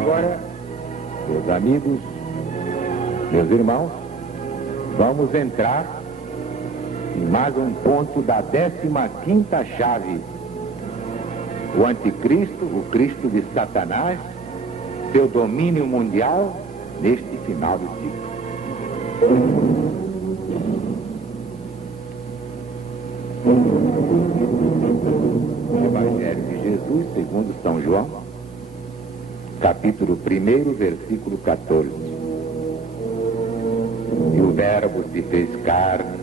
Agora, meus amigos, meus irmãos, vamos entrar em mais um ponto da 15ª chave. O anticristo, o Cristo de Satanás, seu domínio mundial neste final do ciclo. Evangelho de Jesus, segundo São João, capítulo 1, versículo 14. E o Verbo se fez carne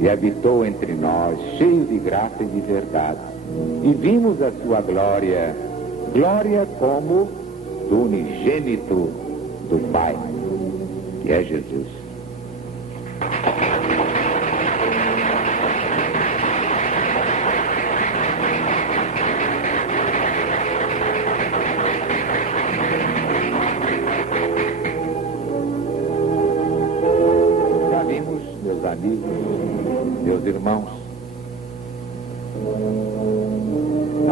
e habitou entre nós, cheio de graça e de verdade. E vimos a sua glória, glória como do unigênito do Pai, que é Jesus. Já vimos, meus amigos, meus irmãos,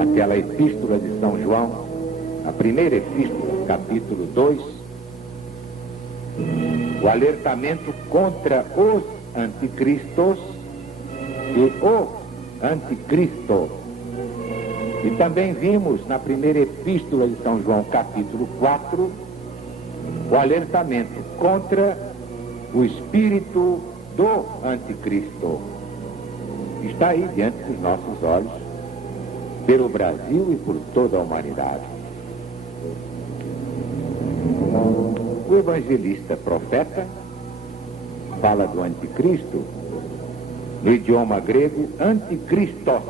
aquela epístola de São João, a primeira epístola, capítulo 2, o alertamento contra os anticristos e o anticristo. E também vimos na primeira epístola de São João, capítulo 4, o alertamento contra o espírito do anticristo. Está aí diante dos nossos olhos, pelo Brasil e por toda a humanidade. O evangelista profeta fala do anticristo no idioma grego anticristos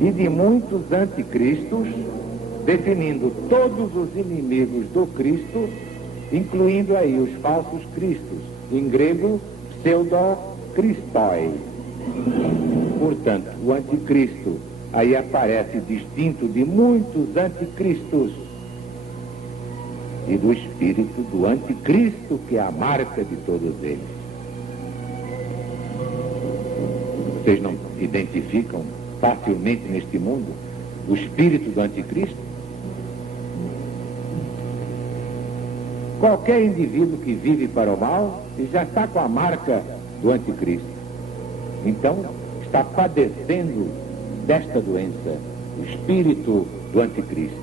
e de muitos anticristos, definindo todos os inimigos do Cristo, incluindo aí os falsos cristos, em grego pseudocristoi. Portanto, o anticristo aí aparece distinto de muitos anticristos e do espírito do anticristo, que é a marca de todos eles. Vocês não identificam facilmente neste mundo o espírito do anticristo? Qualquer indivíduo que vive para o mal já está com a marca do anticristo. Então, está padecendo desta doença, o espírito do anticristo.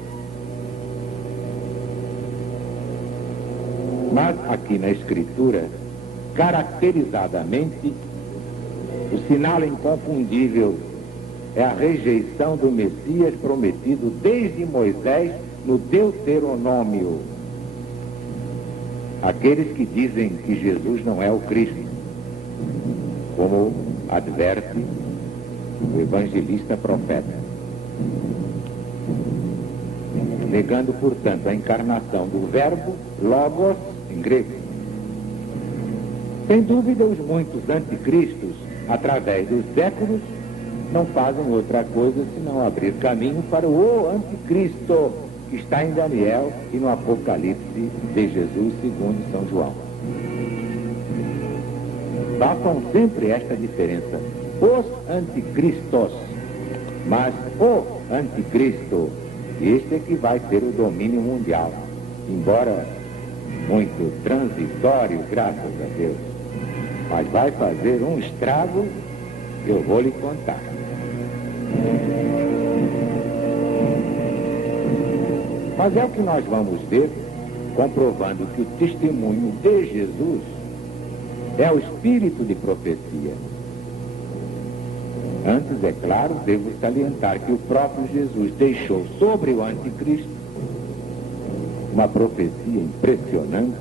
Mas aqui na Escritura, caracterizadamente, o sinal inconfundível é a rejeição do Messias prometido desde Moisés no Deuteronômio. Aqueles que dizem que Jesus não é o Cristo, como adverte o evangelista profeta, negando, portanto, a encarnação do verbo logos em grego. Sem dúvida, os muitos anticristos, através dos séculos, não fazem outra coisa senão abrir caminho para o anticristo, que está em Daniel e no Apocalipse de Jesus segundo São João. Façam sempre esta diferença: os anticristos, mas o anticristo, este é que vai ter o domínio mundial, embora muito transitório, graças a Deus, mas vai fazer um estrago que eu vou lhe contar. Mas é o que nós vamos ver, comprovando que o testemunho de Jesus é o espírito de profecia. Antes, é claro, devo salientar que o próprio Jesus deixou sobre o anticristo uma profecia impressionante,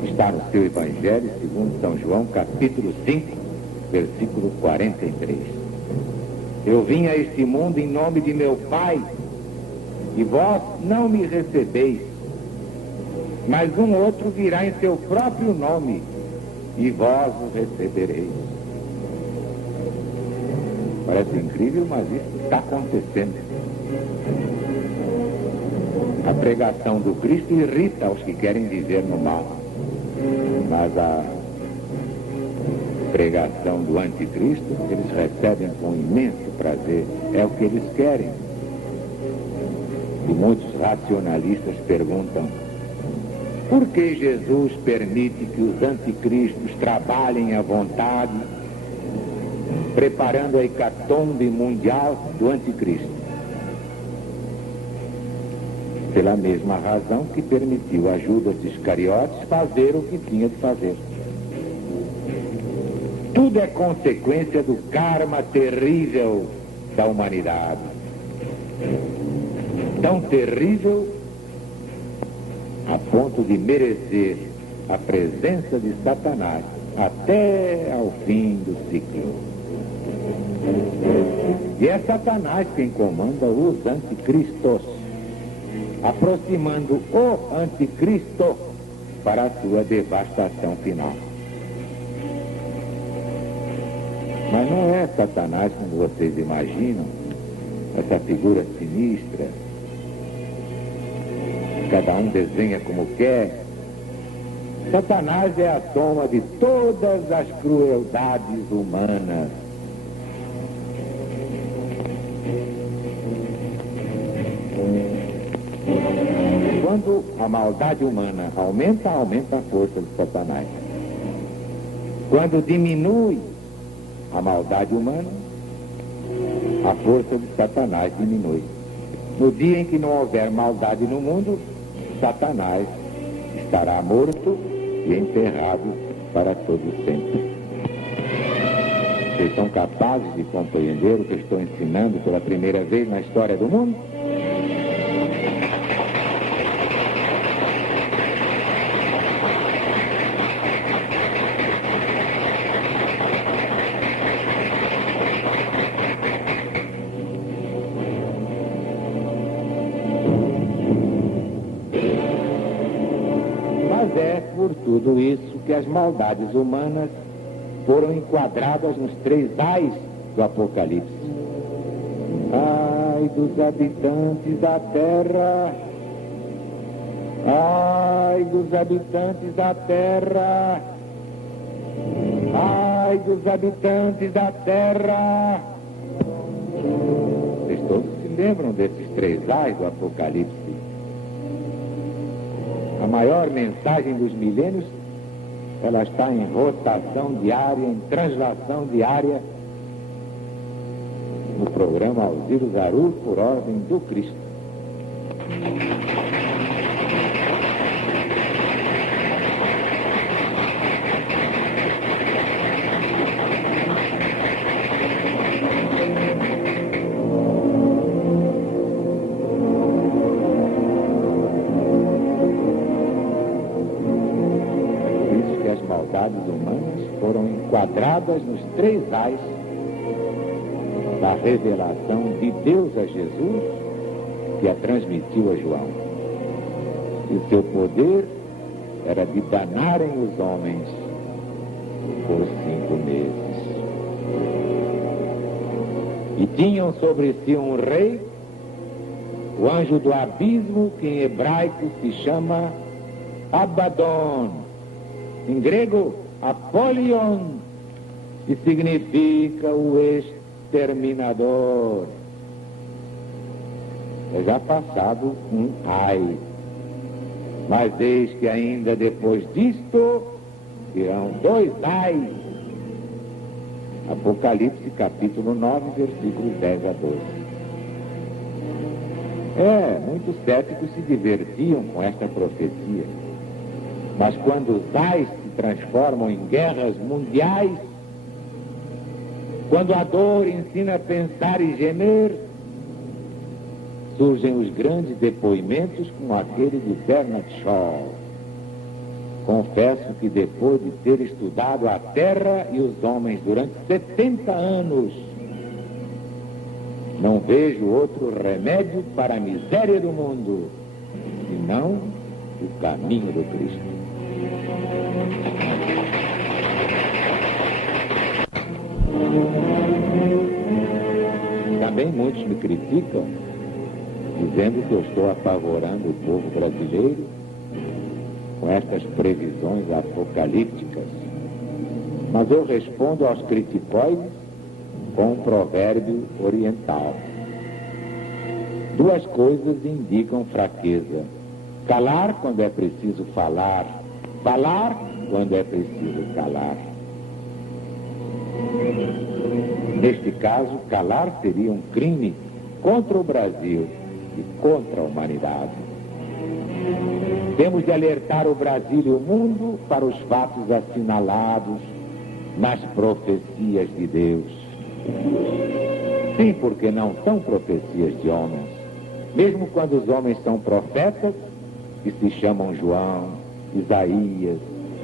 que está no seu Evangelho, segundo São João, capítulo 5, versículo 43. Eu vim a este mundo em nome de meu Pai, e vós não me recebeis, mas um outro virá em seu próprio nome, e vós o recebereis. Parece incrível, mas isso está acontecendo. A pregação do Cristo irrita os que querem viver no mal, mas a pregação do anticristo eles recebem com imenso prazer. É o que eles querem. E muitos racionalistas perguntam: por que Jesus permite que os anticristos trabalhem à vontade, preparando a hecatombe mundial do anticristo? Pela mesma razão que permitiu a Judas Iscariotes fazer o que tinha de fazer. Tudo é consequência do karma terrível da humanidade. Tão terrível a ponto de merecer a presença de Satanás até ao fim do ciclo. E é Satanás quem comanda os anticristos, aproximando o anticristo para a sua devastação final. Mas não é Satanás como vocês imaginam, essa figura sinistra. Cada um desenha como quer. Satanás é a soma de todas as crueldades humanas. Quando a maldade humana aumenta, aumenta a força de Satanás. Quando diminui a maldade humana, a força de Satanás diminui. No dia em que não houver maldade no mundo, Satanás estará morto e enterrado para todo sempre. Vocês são capazes de compreender o que eu estou ensinando pela primeira vez na história do mundo? Por tudo isso que as maldades humanas foram enquadradas nos 3 ais do Apocalipse. Ai dos habitantes da terra, ai dos habitantes da terra, ai dos habitantes da terra. Vocês todos se lembram desses 3 ais do Apocalipse? A maior mensagem dos milênios, ela está em rotação diária, em translação diária, no programa Alziro Zaru, por ordem do Cristo. Enquadradas nos 3 ais da revelação de Deus a Jesus, que a transmitiu a João. E o seu poder era de danarem os homens por 5 meses. E tinham sobre si um rei, o anjo do abismo, que em hebraico se chama Abaddon, em grego Apolion, que significa o exterminador. É já passado um ai, mas eis que ainda depois disto virão 2 ais. Apocalipse capítulo 9, versículos 10 a 12. Muitos céticos se divertiam com esta profecia, mas quando os ais se transformam em guerras mundiais, quando a dor ensina a pensar e gemer, surgem os grandes depoimentos como aquele de Bernard Shaw. Confesso que depois de ter estudado a Terra e os homens durante 70 anos, não vejo outro remédio para a miséria do mundo, senão o caminho do Cristo. Também muitos me criticam, dizendo que eu estou apavorando o povo brasileiro com estas previsões apocalípticas. Mas eu respondo aos criticoides com um provérbio oriental. Duas coisas indicam fraqueza: calar quando é preciso falar, falar quando é preciso calar. Neste caso, calar seria um crime contra o Brasil e contra a humanidade. Temos de alertar o Brasil e o mundo para os fatos assinalados nas profecias de Deus. Sim, porque não são profecias de homens. Mesmo quando os homens são profetas, que se chamam João, Isaías,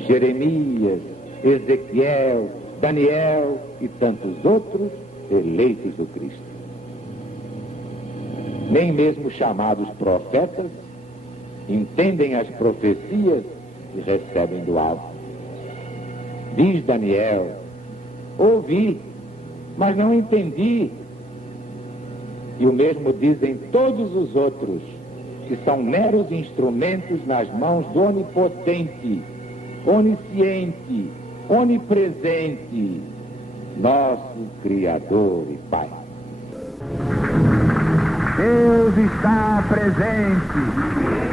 Jeremias, Ezequiel, Daniel e tantos outros eleitos do Cristo. Nem mesmo chamados profetas entendem as profecias e recebem do alto. Diz Daniel: ouvi, mas não entendi. E o mesmo dizem todos os outros, que são meros instrumentos nas mãos do onipotente, onisciente, onipresente, nosso Criador e Pai. Deus está presente.